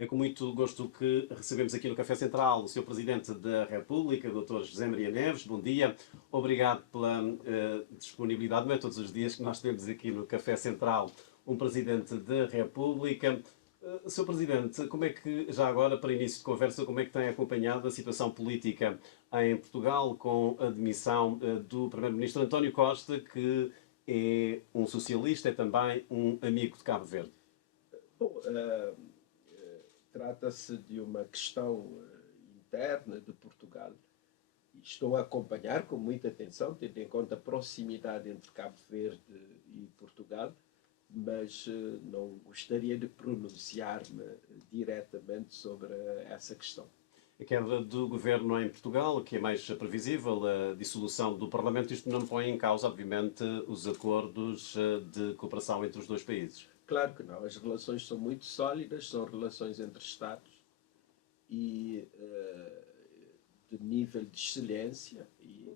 É com muito gosto que recebemos aqui no Café Central o Sr. Presidente da República, Dr. José Maria Neves. Bom dia. Obrigado pela disponibilidade. Não é todos os dias que nós temos aqui no Café Central um Presidente da República. Sr. Presidente, como é que, já agora, para início de conversa, como é que tem acompanhado a situação política em Portugal com a demissão do Primeiro-Ministro António Costa, que é um socialista, é também um amigo de Cabo Verde? Bom, trata-se de uma questão interna de Portugal. Estou a acompanhar com muita atenção, tendo em conta a proximidade entre Cabo Verde e Portugal, mas não gostaria de pronunciar-me diretamente sobre essa questão. A queda do governo em Portugal, que é mais previsível, a dissolução do Parlamento, isto não põe em causa, obviamente, os acordos de cooperação entre os dois países. Claro que não. As relações são muito sólidas, são relações entre Estados e de nível de excelência, e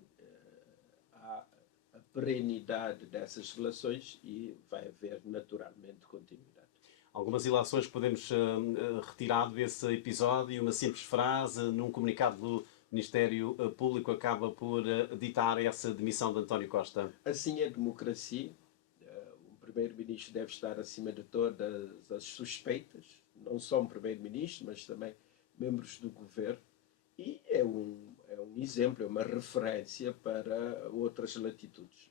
há a perenidade dessas relações e vai haver naturalmente continuidade. Algumas ilações que podemos retirar desse episódio, uma simples frase num comunicado do Ministério Público acaba por ditar essa demissão de António Costa. Assim é a democracia. O primeiro-ministro deve estar acima de todas as suspeitas, não só o primeiro-ministro, mas também membros do governo, e é um exemplo, é uma referência para outras latitudes.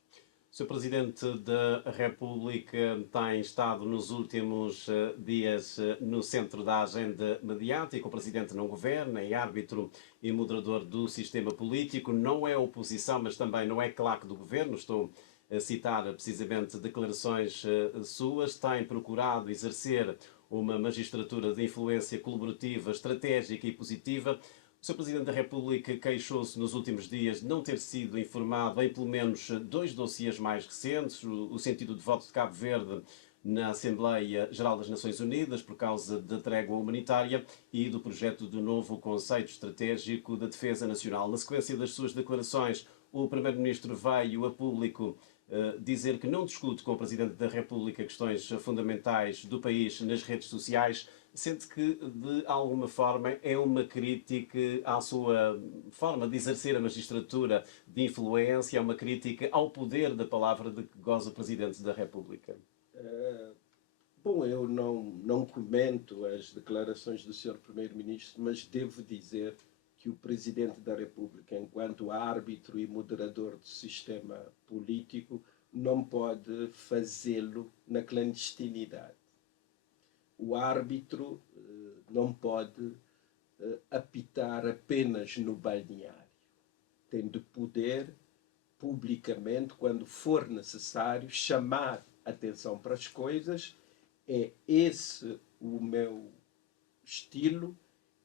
O Sr. Presidente da República tem estado nos últimos dias no centro da agenda mediática. O Presidente não governa, é árbitro e moderador do sistema político. Não é oposição, mas também não é claque do governo. Estou a citar precisamente declarações suas. Tem procurado exercer uma magistratura de influência colaborativa, estratégica e positiva. O Sr. Presidente da República queixou-se nos últimos dias de não ter sido informado em pelo menos dois dossiês mais recentes, o sentido de voto de Cabo Verde na Assembleia Geral das Nações Unidas por causa da trégua humanitária e do projeto do novo Conceito Estratégico da Defesa Nacional. Na sequência das suas declarações, o Primeiro-Ministro veio a público dizer que não discute com o Presidente da República questões fundamentais do país nas redes sociais, sente que, de alguma forma, é uma crítica à sua forma de exercer a magistratura de influência, é uma crítica ao poder da palavra de que goza o Presidente da República? Bom, eu não comento as declarações do Sr. Primeiro-Ministro, mas devo dizer que o Presidente da República, enquanto árbitro e moderador do sistema político, não pode fazê-lo na clandestinidade. O árbitro não pode apitar apenas no balneário. Tem de poder, publicamente, quando for necessário, chamar atenção para as coisas. É esse o meu estilo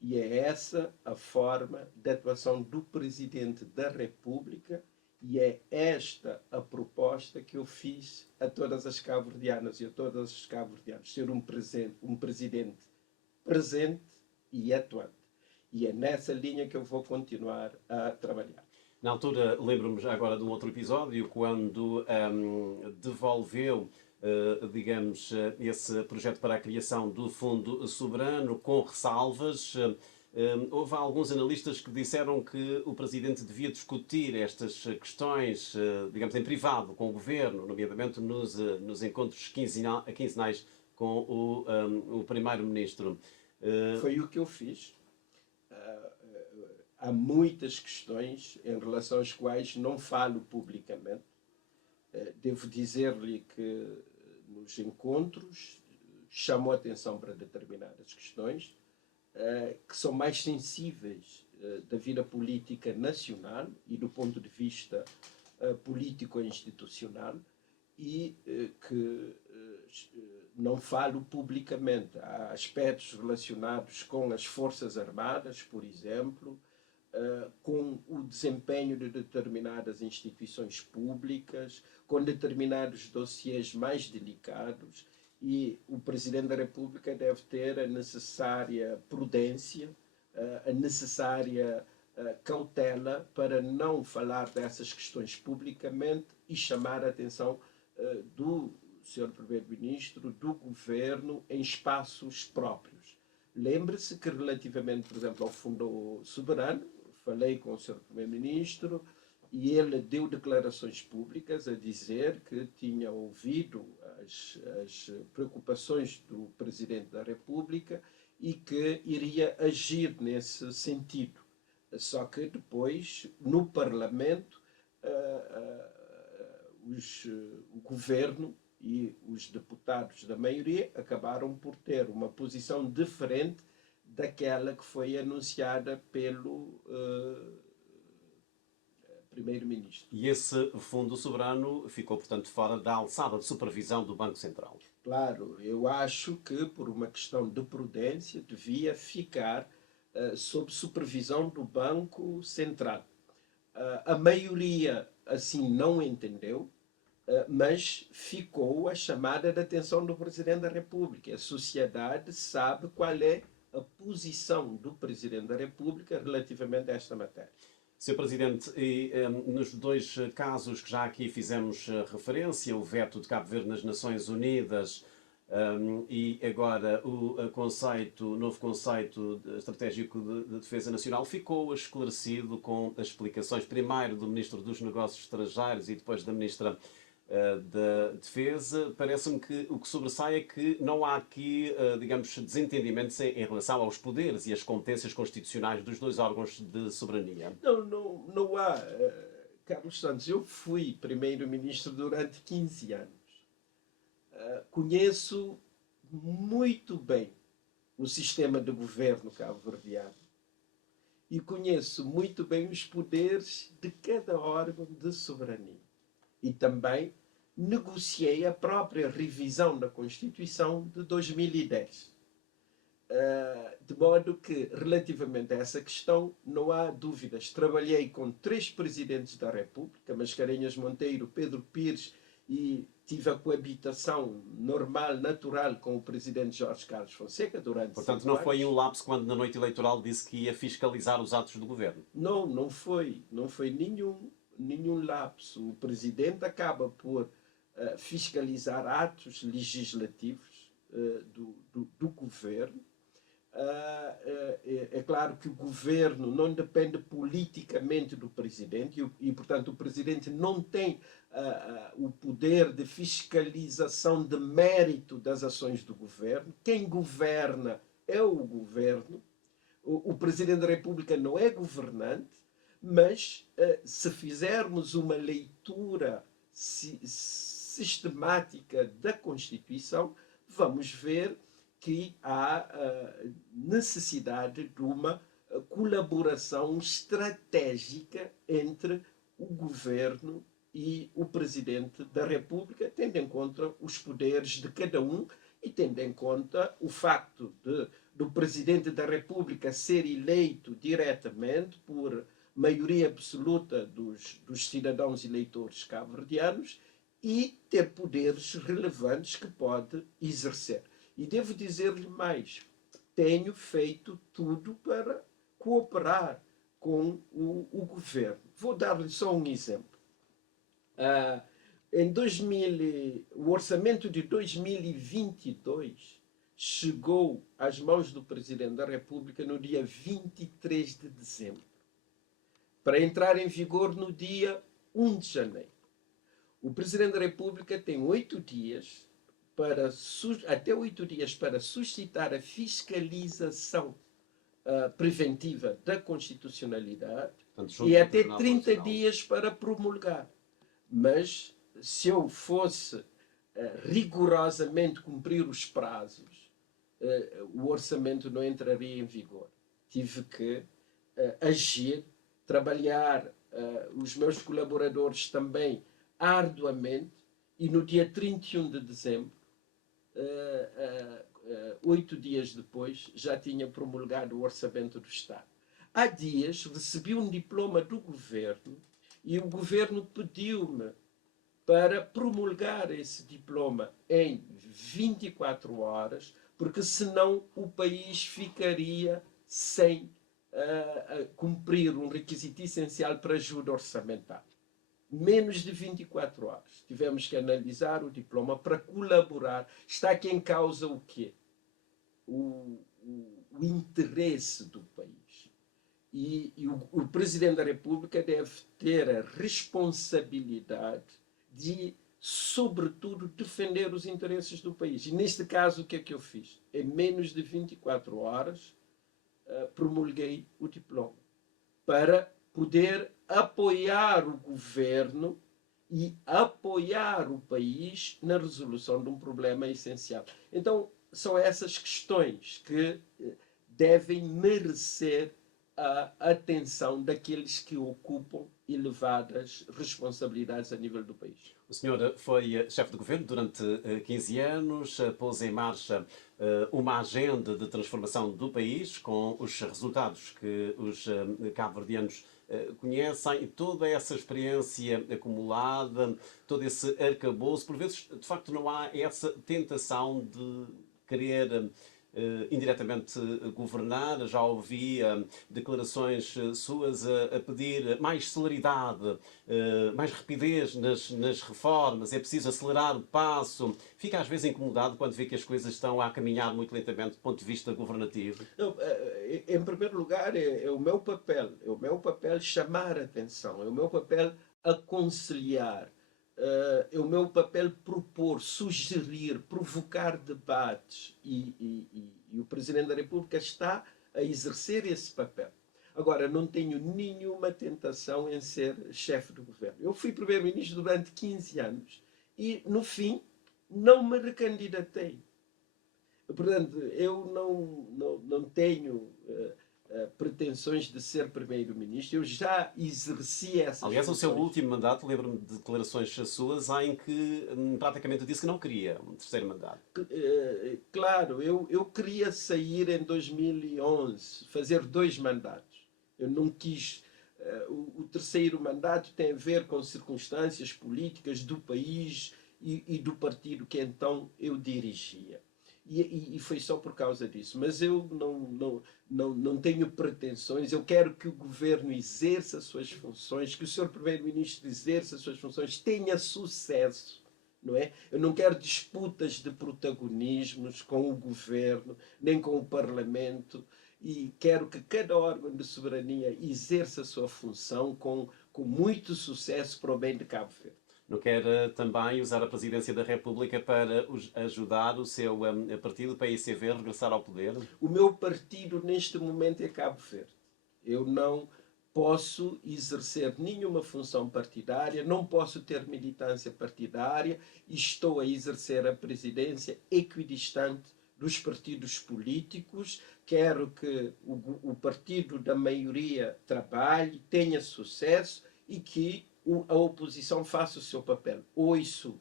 e é essa a forma de atuação do Presidente da República, e é esta a proposta que eu fiz a todas as cabo-verdianas e a todos os cabo-verdianos, ser um presidente presente e atuante. E é nessa linha que eu vou continuar a trabalhar. Na altura, lembro-me já agora de um outro episódio, quando devolveu, digamos, esse projeto para a criação do Fundo Soberano com ressalvas. Houve alguns analistas que disseram que o Presidente devia discutir estas questões, digamos, em privado com o Governo, nomeadamente nos encontros quinzenais com o Primeiro-Ministro. Foi o que eu fiz. Há muitas questões em relação às quais não falo publicamente. Devo dizer-lhe que nos encontros chamou atenção para determinadas questões que são mais sensíveis da vida política nacional e do ponto de vista político-institucional, e que não falo publicamente. Há aspectos relacionados com as Forças Armadas, por exemplo, com o desempenho de determinadas instituições públicas, com determinados dossiês mais delicados, e o Presidente da República deve ter a necessária prudência, a necessária cautela para não falar dessas questões publicamente e chamar a atenção do Sr. Primeiro-Ministro, do Governo, em espaços próprios. Lembre-se que relativamente, por exemplo, ao Fundo Soberano, falei com o Sr. Primeiro-Ministro e ele deu declarações públicas a dizer que tinha ouvido as preocupações do Presidente da República e que iria agir nesse sentido. Só que depois, no Parlamento, o governo e os deputados da maioria acabaram por ter uma posição diferente daquela que foi anunciada pelo primeiro-ministro. E esse fundo soberano ficou, portanto, fora da alçada de supervisão do Banco Central. Claro, eu acho que por uma questão de prudência devia ficar sob supervisão do Banco Central. A maioria assim não entendeu, mas ficou a chamada de atenção do Presidente da República. A sociedade sabe qual é a posição do Presidente da República relativamente a esta matéria. Sr. Presidente, nos dois casos que já aqui fizemos referência, o veto de Cabo Verde nas Nações Unidas e agora o novo conceito estratégico de defesa nacional, ficou esclarecido com as explicações primeiro do Ministro dos Negócios Estrangeiros e depois da Ministra da Defesa. Parece-me que o que sobressai é que não há aqui, digamos, desentendimentos em relação aos poderes e as competências constitucionais dos dois órgãos de soberania. Não há. Carlos Santos, eu fui primeiro-ministro durante 15 anos. Conheço muito bem o sistema de governo cabo-verdiano e conheço muito bem os poderes de cada órgão de soberania. E também negociei a própria revisão da Constituição de 2010. De modo que, relativamente a essa questão, não há dúvidas. Trabalhei com 3 presidentes da República, Mascarenhas Monteiro, Pedro Pires, e tive a coabitação normal, natural, com o presidente Jorge Carlos Fonseca durante 5 anos. Portanto, não foi um lapso quando na noite eleitoral disse que ia fiscalizar os atos do governo? Não foi. Não foi nenhum lapso. O presidente acaba por fiscalizar atos legislativos do governo. É claro que o governo não depende politicamente do presidente e, portanto, o presidente não tem o poder de fiscalização de mérito das ações do governo. Quem governa é o governo. O presidente da República não é governante, mas se fizermos uma leitura sistemática da Constituição, vamos ver que há necessidade de uma colaboração estratégica entre o governo e o presidente da República, tendo em conta os poderes de cada um e tendo em conta o facto do presidente da República ser eleito diretamente por maioria absoluta dos cidadãos eleitores cabo-verdianos e ter poderes relevantes que pode exercer. E devo dizer-lhe mais, tenho feito tudo para cooperar com o governo. Vou dar-lhe só um exemplo. O orçamento de 2022 chegou às mãos do Presidente da República no dia 23 de dezembro, para entrar em vigor no dia 1 de janeiro. O Presidente da República tem 8 dias até 8 dias para suscitar a fiscalização preventiva da constitucionalidade. Portanto, e até 30 dias para promulgar. Mas se eu fosse rigorosamente cumprir os prazos, o orçamento não entraria em vigor. Tive que agir, trabalhar os meus colaboradores também arduamente, e no dia 31 de dezembro, 8 dias depois, já tinha promulgado o Orçamento do Estado. Há dias recebi um diploma do governo e o governo pediu-me para promulgar esse diploma em 24 horas, porque senão o país ficaria sem cumprir um requisito essencial para ajuda orçamentária. Menos de 24 horas. Tivemos que analisar o diploma para colaborar. Está aqui em causa o quê? o interesse do país. E o Presidente da República deve ter a responsabilidade de, sobretudo, defender os interesses do país. E neste caso, o que é que eu fiz? Em menos de 24 horas, promulguei o diploma para poder apoiar o governo e apoiar o país na resolução de um problema essencial. Então, são essas questões que devem merecer a atenção daqueles que ocupam elevadas responsabilidades a nível do país. O senhor foi chefe de governo durante 15 anos, pôs em marcha uma agenda de transformação do país com os resultados que os cabo-verdianos conhecem, e toda essa experiência acumulada, todo esse arcabouço, por vezes, de facto, não há essa tentação de querer indiretamente governar. Já ouvi declarações suas a pedir mais celeridade, mais rapidez nas reformas, é preciso acelerar o passo. Fica às vezes incomodado quando vê que as coisas estão a caminhar muito lentamente do ponto de vista governativo? Não, em primeiro lugar, é o meu papel. É o meu papel chamar a atenção. É o meu papel aconselhar. É o meu papel propor, sugerir, provocar debates. E o Presidente da República está a exercer esse papel. Agora, não tenho nenhuma tentação em ser chefe do governo. Eu fui primeiro-ministro durante 15 anos e, no fim, não me recandidatei. Portanto, eu não tenho pretensões de ser primeiro-ministro. Eu já exerci essas Aliás, o seu funções. último mandato, lembro-me de declarações suas em que praticamente disse que não queria um terceiro mandato. Claro, eu queria sair em 2011, fazer 2 mandatos. Eu não quis. O terceiro mandato tem a ver com circunstâncias políticas do país e do partido que então eu dirigia. E foi só por causa disso. Mas eu não tenho pretensões. Eu quero que o governo exerça as suas funções, que o senhor primeiro-ministro exerça as suas funções, tenha sucesso. Não é? Eu não quero disputas de protagonismos com o governo, nem com o Parlamento, e quero que cada órgão de soberania exerça a sua função com muito sucesso para o bem de Cabo Verde. Não quer também usar a presidência da República para ajudar o seu partido, o PICV, a regressar ao poder? O meu partido neste momento é Cabo Verde. Eu não posso exercer nenhuma função partidária, não posso ter militância partidária e estou a exercer a presidência equidistante dos partidos políticos. Quero que o partido da maioria trabalhe, tenha sucesso e que a oposição faça o seu papel. Ouço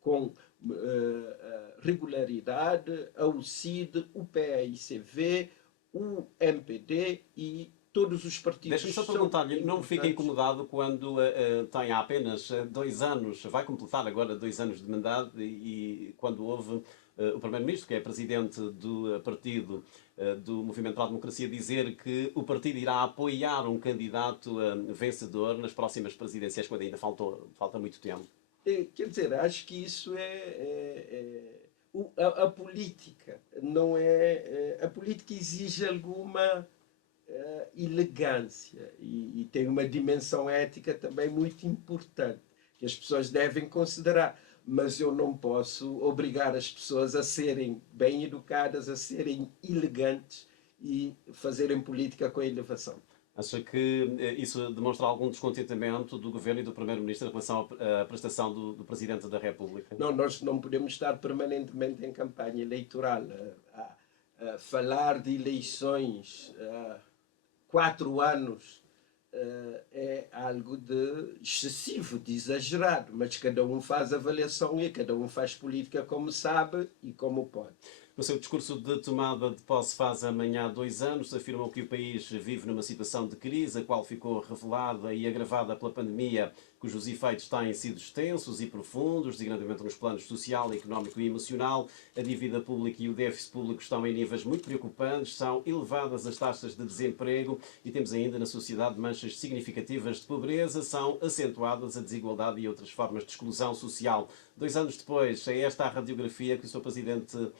com regularidade ao CID, o PAICV, o MPD e todos os partidos. Deixa-me só perguntar-lhe, não fica incomodado quando tem há apenas 2 anos, vai completar agora 2 anos de mandato, e quando houve o Primeiro-Ministro, que é presidente do partido do Movimento para a Democracia, dizer que o partido irá apoiar um candidato vencedor nas próximas presidenciais, quando ainda falta muito tempo? Quer dizer, acho que isso a política não é. A política exige alguma elegância e tem uma dimensão ética também muito importante que as pessoas devem considerar. Mas eu não posso obrigar as pessoas a serem bem educadas, a serem elegantes e fazerem política com elevação. Acha que isso demonstra algum descontentamento do Governo e do Primeiro-Ministro em relação à prestação do Presidente da República? Não, nós não podemos estar permanentemente em campanha eleitoral. A falar de eleições 4 anos é algo de excessivo, de exagerado, mas cada um faz avaliação e cada um faz política como sabe e como pode. No seu discurso de tomada de posse faz amanhã 2 anos, afirmou que o país vive numa situação de crise, a qual ficou revelada e agravada pela pandemia, cujos efeitos têm sido extensos e profundos, designadamente nos planos social, económico e emocional. A dívida pública e o déficit público estão em níveis muito preocupantes, são elevadas as taxas de desemprego e temos ainda na sociedade manchas significativas de pobreza, são acentuadas a desigualdade e outras formas de exclusão social. 2 anos depois, é esta a radiografia que o Sr. Presidente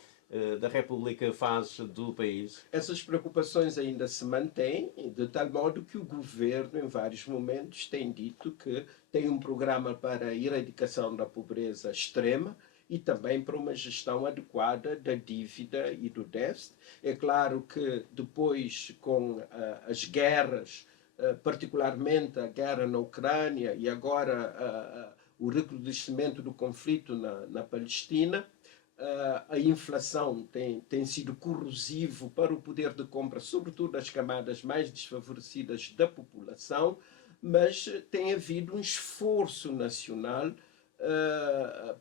da República faz do país? Essas preocupações ainda se mantêm, de tal modo que o governo, em vários momentos, tem dito que tem um programa para a erradicação da pobreza extrema e também para uma gestão adequada da dívida e do déficit. É claro que depois, com as guerras, particularmente a guerra na Ucrânia e agora o recrudescimento do conflito na Palestina, a inflação tem sido corrosivo para o poder de compra, sobretudo das camadas mais desfavorecidas da população, mas tem havido um esforço nacional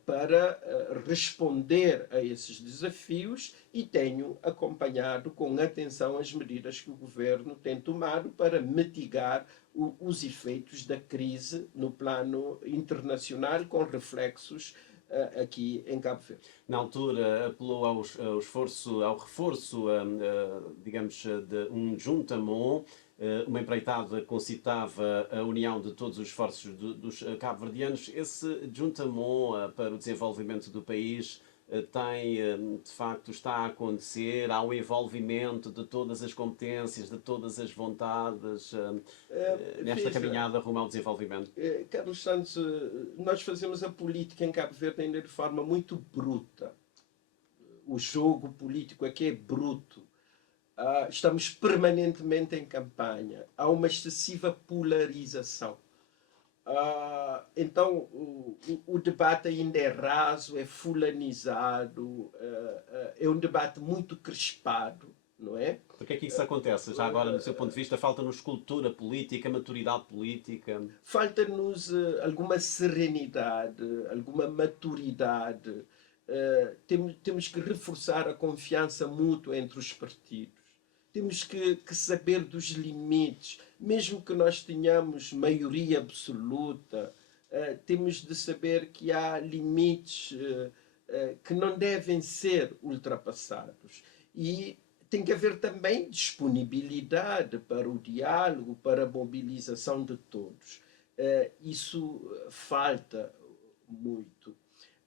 para responder a esses desafios e tenho acompanhado com atenção as medidas que o governo tem tomado para mitigar os efeitos da crise no plano internacional, com reflexos aqui em Cabo Verde. Na altura apelou ao reforço, digamos, de um juntamon, uma empreitada que concitava a união de todos os esforços dos cabo-verdianos. Esse juntamon para o desenvolvimento do país de facto, está a acontecer, há um envolvimento de todas as competências, de todas as vontades nesta caminhada rumo ao desenvolvimento? Carlos Santos, nós fazemos a política em Cabo Verde ainda de forma muito bruta. O jogo político aqui é bruto. Estamos permanentemente em campanha. Há uma excessiva polarização. Então o debate ainda é raso, é fulanizado, é um debate muito crispado, não é? Porquê é que isso acontece? Já agora, do seu ponto de vista, falta-nos cultura política, maturidade política? Falta-nos alguma serenidade, alguma maturidade. Temos que reforçar a confiança mútua entre os partidos. Temos que saber dos limites. Mesmo que nós tenhamos maioria absoluta, temos de saber que há limites que não devem ser ultrapassados. E tem que haver também disponibilidade para o diálogo, para a mobilização de todos. Isso falta muito.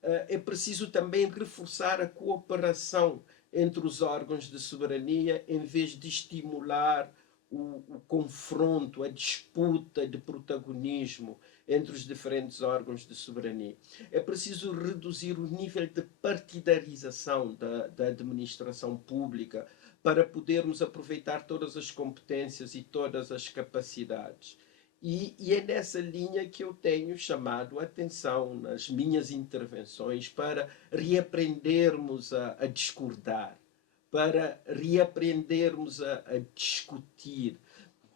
É preciso também reforçar a cooperação entre os órgãos de soberania, em vez de estimular o confronto, a disputa de protagonismo entre os diferentes órgãos de soberania. É preciso reduzir o nível de partidarização da administração pública para podermos aproveitar todas as competências e todas as capacidades. E é nessa linha que eu tenho chamado a atenção nas minhas intervenções para reaprendermos a discordar, para reaprendermos a discutir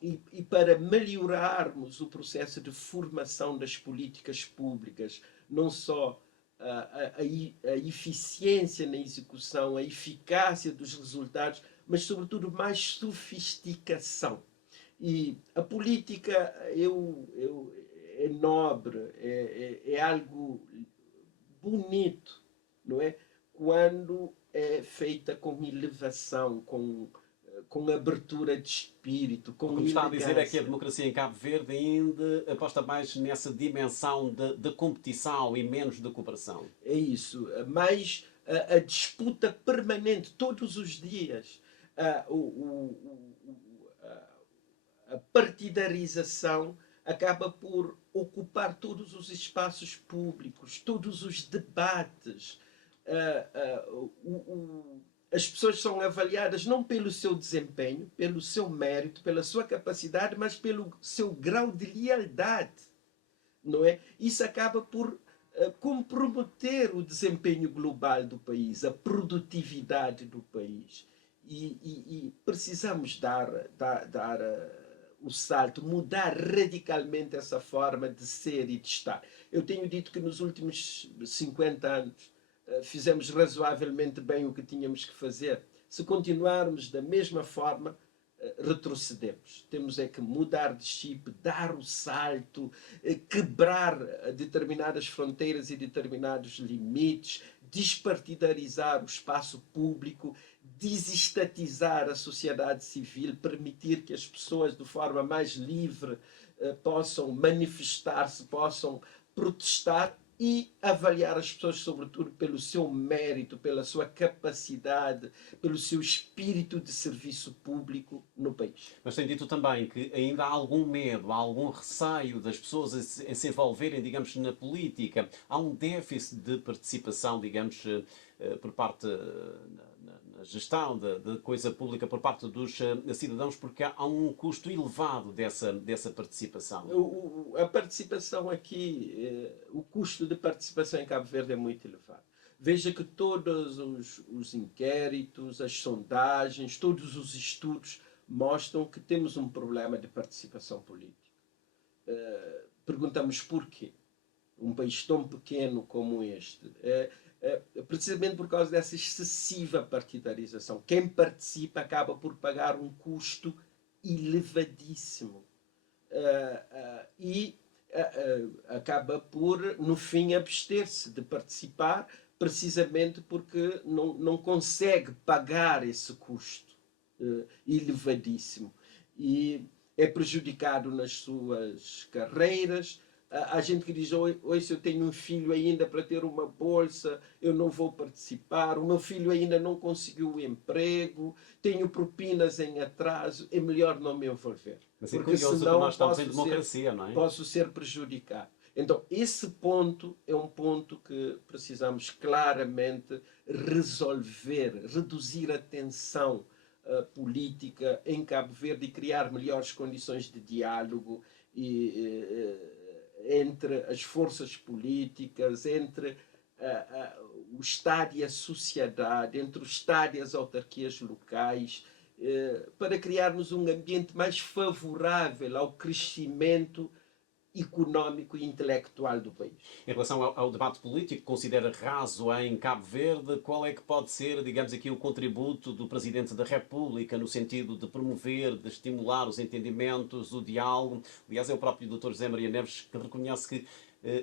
e para melhorarmos o processo de formação das políticas públicas, não só a eficiência na execução, a eficácia dos resultados, mas sobretudo mais sofisticação. E a política é nobre, é algo bonito, não é? Quando é feita com elevação, com abertura de espírito, com O que me está a dizer é que a elegância. democracia em Cabo Verde ainda aposta mais nessa dimensão de competição e menos de cooperação. É isso, mas a disputa permanente, todos os dias, a partidarização acaba por ocupar todos os espaços públicos, todos os debates. As pessoas são avaliadas não pelo seu desempenho, pelo seu mérito, pela sua capacidade, mas pelo seu grau de lealdade, não é? Isso acaba por comprometer o desempenho global do país, a produtividade do país. E precisamos dar o salto, mudar radicalmente essa forma de ser e de estar. Eu tenho dito que nos últimos 50 anos fizemos razoavelmente bem o que tínhamos que fazer. Se continuarmos da mesma forma, retrocedemos. Temos é que mudar de chip, dar o salto, quebrar determinadas fronteiras e determinados limites, despartidarizar o espaço público, desestatizar a sociedade civil, permitir que as pessoas de forma mais livre possam manifestar-se, possam protestar e avaliar as pessoas, sobretudo, pelo seu mérito, pela sua capacidade, pelo seu espírito de serviço público no país. Mas tem dito também que ainda há algum medo, há algum receio das pessoas a se envolverem, digamos, na política. Há um déficit de participação, digamos, por parte na gestão de coisa pública por parte dos cidadãos, porque há um custo elevado dessa participação. A participação aqui, o custo de participação em Cabo Verde é muito elevado. Veja que todos os inquéritos, as sondagens, todos os estudos mostram que temos um problema de participação política. Perguntamos porquê. Um país tão pequeno como este. Precisamente por causa dessa excessiva partidarização. Quem participa acaba por pagar um custo elevadíssimo. E acaba por, no fim, abster-se de participar, precisamente porque não consegue pagar esse custo elevadíssimo. E é prejudicado nas suas carreiras. A gente que diz, hoje eu tenho um filho ainda para ter uma bolsa, eu não vou participar, o meu filho ainda não conseguiu o emprego, tenho propinas em atraso, é melhor não me envolver. Mas é Porque curioso que senão nós estamos em democracia, não é? posso ser prejudicado. Então, esse ponto é um ponto que precisamos claramente resolver, reduzir a tensão política em Cabo Verde e criar melhores condições de diálogo entre as forças políticas, entre o Estado e a sociedade, entre o Estado e as autarquias locais, para criarmos um ambiente mais favorável ao crescimento económico e intelectual do país. Em relação ao debate político, considera raso em Cabo Verde, qual é que pode ser, digamos aqui, o contributo do Presidente da República no sentido de promover, de estimular os entendimentos, o diálogo? Aliás, é o próprio Dr. José Maria Neves que reconhece que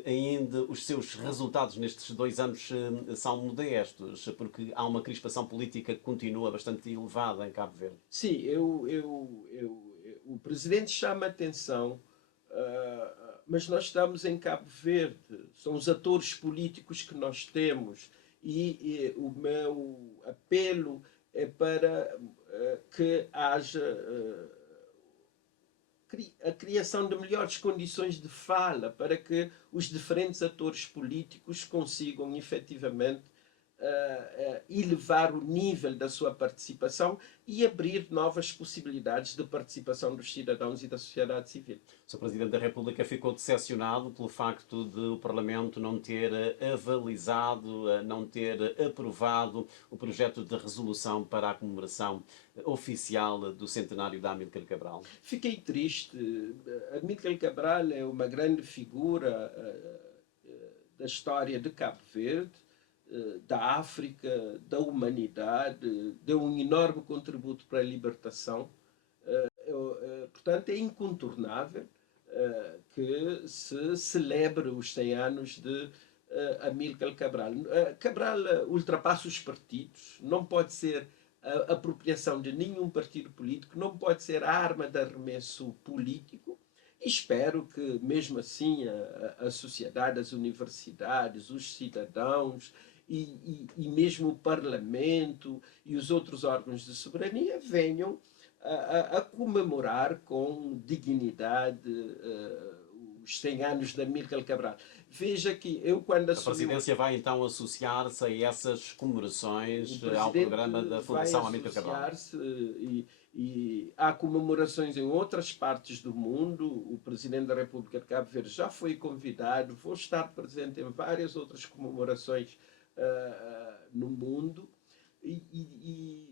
ainda os seus resultados nestes 2 anos são modestos, porque há uma crispação política que continua bastante elevada em Cabo Verde. Sim, o Presidente chama a atenção, mas nós estamos em Cabo Verde, são os atores políticos que nós temos, e o meu apelo é para que haja a criação de melhores condições de fala, para que os diferentes atores políticos consigam efetivamente elevar o nível da sua participação e abrir novas possibilidades de participação dos cidadãos e da sociedade civil. O Sr. Presidente da República ficou decepcionado pelo facto de o Parlamento não ter avalizado, não ter aprovado o projeto de resolução para a comemoração oficial do centenário da Amílcar Cabral. Fiquei triste. Amílcar Cabral é uma grande figura da história de Cabo Verde, da África, da humanidade, deu um enorme contributo para a libertação. Portanto, é incontornável que se celebre os 100 anos de Amílcar Cabral. Cabral ultrapassa os partidos, não pode ser a apropriação de nenhum partido político, não pode ser a arma de arremesso político. Espero que, mesmo assim, a sociedade, as universidades, os cidadãos e mesmo o Parlamento e os outros órgãos de soberania venham a comemorar com dignidade os 100 anos de Amílcar Cabral. Veja que eu, quando assumi... A Presidência vai então associar-se a essas comemorações, ao programa da Fundação Amílcar Cabral? E há comemorações em outras partes do mundo. O Presidente da República de Cabo Verde já foi convidado, vou estar presente em várias outras comemorações no mundo. E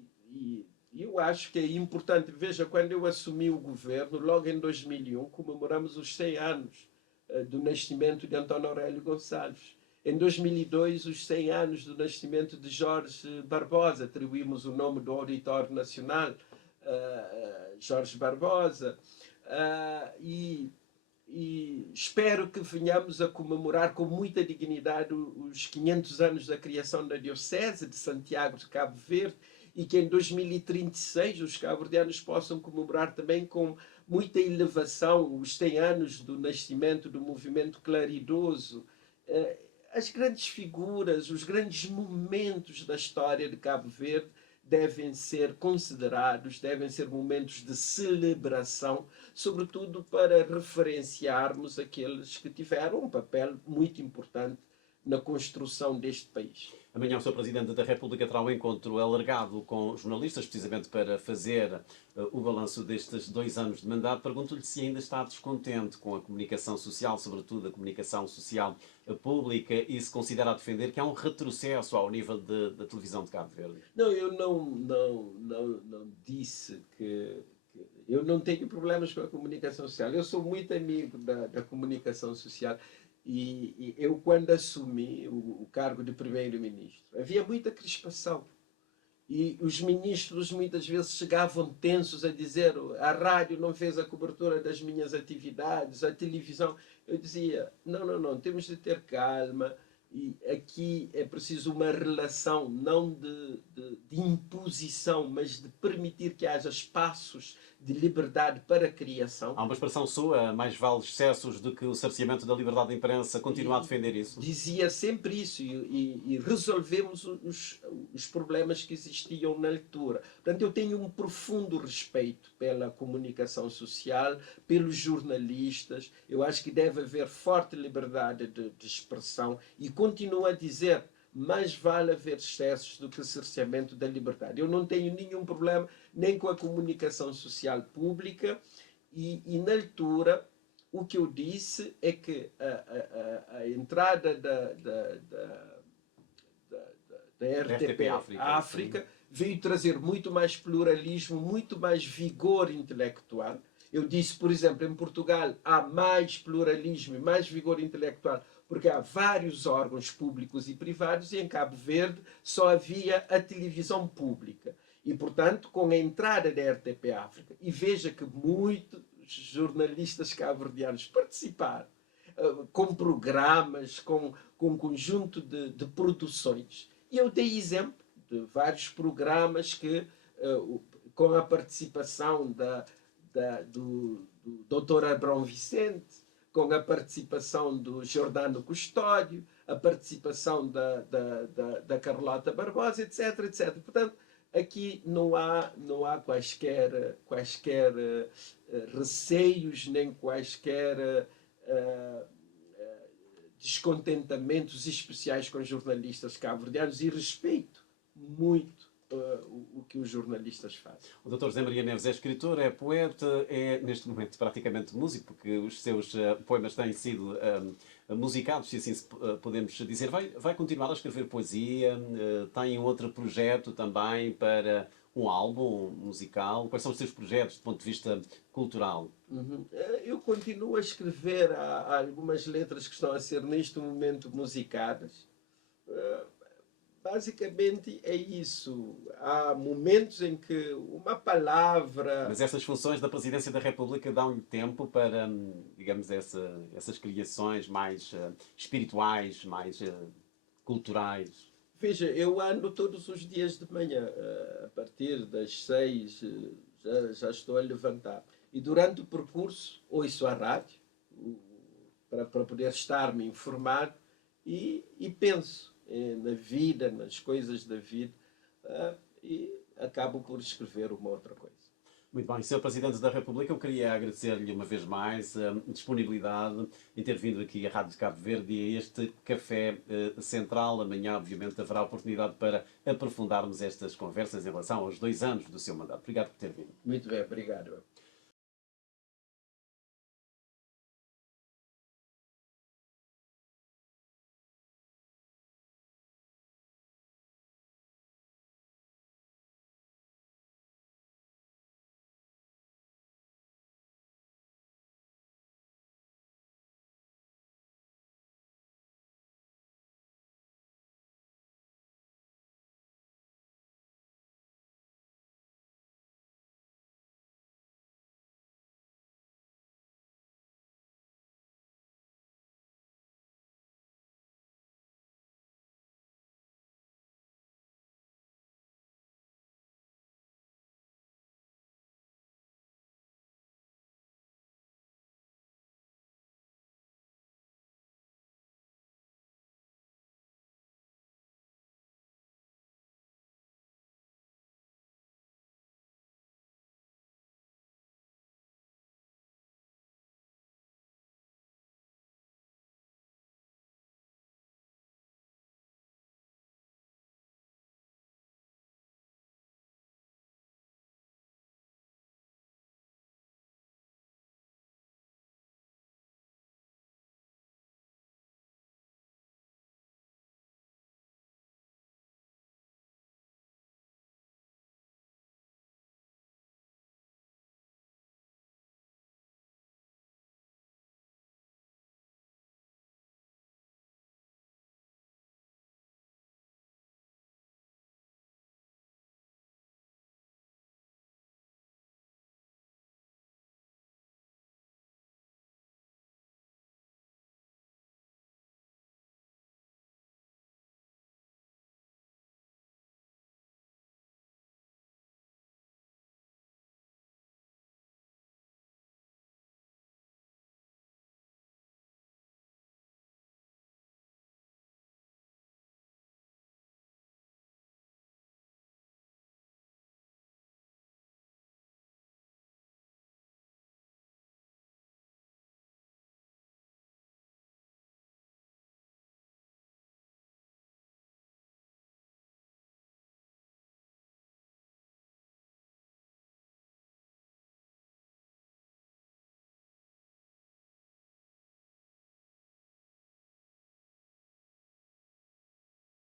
eu acho que é importante. Veja, quando eu assumi o governo, logo em 2001, comemoramos os 100 anos do nascimento de António Aurélio Gonçalves. Em 2002, os 100 anos do nascimento de Jorge Barbosa. Atribuímos o nome do Auditório Nacional, Jorge Barbosa. E espero que venhamos a comemorar com muita dignidade os 500 anos da criação da Diocese de Santiago de Cabo Verde, e que em 2036 os cabo-verdianos possam comemorar também com muita elevação os 100 anos do nascimento do movimento claridoso. as grandes figuras, os grandes momentos da história de Cabo Verde devem ser considerados, devem ser momentos de celebração, sobretudo para referenciarmos aqueles que tiveram um papel muito importante na construção deste país. Amanhã o Sr. Presidente da República terá um encontro alargado com jornalistas, precisamente para fazer o balanço destes 2 anos de mandato. Pergunto-lhe se ainda está descontente com a comunicação social, sobretudo a comunicação social pública, e se considera a defender que há um retrocesso ao nível da televisão de Cabo Verde. Não, eu não disse que eu não tenho problemas com a comunicação social. Eu sou muito amigo da comunicação social. E eu, quando assumi o cargo de primeiro-ministro, havia muita crispação. E os ministros muitas vezes chegavam tensos a dizer: a rádio não fez a cobertura das minhas atividades, a televisão. Eu dizia: não, temos de ter calma. E aqui é preciso uma relação, não de imposição, mas de permitir que haja espaços de liberdade para a criação. Há uma expressão sua: mais vale excessos do que o cerceamento da liberdade de imprensa. Continua a defender isso? Dizia sempre isso e resolvemos os problemas que existiam na altura. Portanto, eu tenho um profundo respeito pela comunicação social, pelos jornalistas. Eu acho que deve haver forte liberdade de expressão e continuo a dizer: mais vale haver excessos do que o cerceamento da liberdade. Eu não tenho nenhum problema nem com a comunicação social pública e na altura o que eu disse é que a entrada da RTP África veio trazer muito mais pluralismo, muito mais vigor intelectual. Eu disse, por exemplo, em Portugal há mais pluralismo e mais vigor intelectual porque há vários órgãos públicos e privados, e em Cabo Verde só havia a televisão pública. E, portanto, com a entrada da RTP África, e veja que muitos jornalistas cabo-verdianos participaram, com programas, com um conjunto de produções. E eu dei exemplo de vários programas que, com a participação do Dr. Abrão Vicente, com a participação do Jordano Custódio, a participação da Carlota Barbosa, etc, etc. Portanto, aqui não há quaisquer receios, nem quaisquer descontentamentos especiais com jornalistas cabo-verdianos, e respeito muito o que os jornalistas fazem. O Dr. José Maria Neves é escritor, é poeta, é neste momento praticamente músico, porque os seus poemas têm sido musicados, se assim podemos dizer. Vai continuar a escrever poesia? Tem outro projeto também para um álbum musical? Quais são os seus projetos do ponto de vista cultural? Eu continuo a escrever. Há algumas letras que estão a ser neste momento musicadas. Basicamente é isso. Há momentos em que uma palavra... Mas essas funções da Presidência da República dão-lhe tempo para, digamos, essas criações mais espirituais, mais culturais? Veja, eu ando todos os dias de manhã. A partir das 6 já estou a levantar. E durante o percurso ouço a rádio para poder estar-me informado e penso na vida, nas coisas da vida, e acabo por escrever uma outra coisa. Muito bem, Sr. Presidente da República, eu queria agradecer-lhe uma vez mais a disponibilidade em ter vindo aqui à Rádio de Cabo Verde e a este Café Central. Amanhã, obviamente, haverá oportunidade para aprofundarmos estas conversas em relação aos 2 anos do seu mandato. Obrigado por ter vindo. Muito bem, obrigado.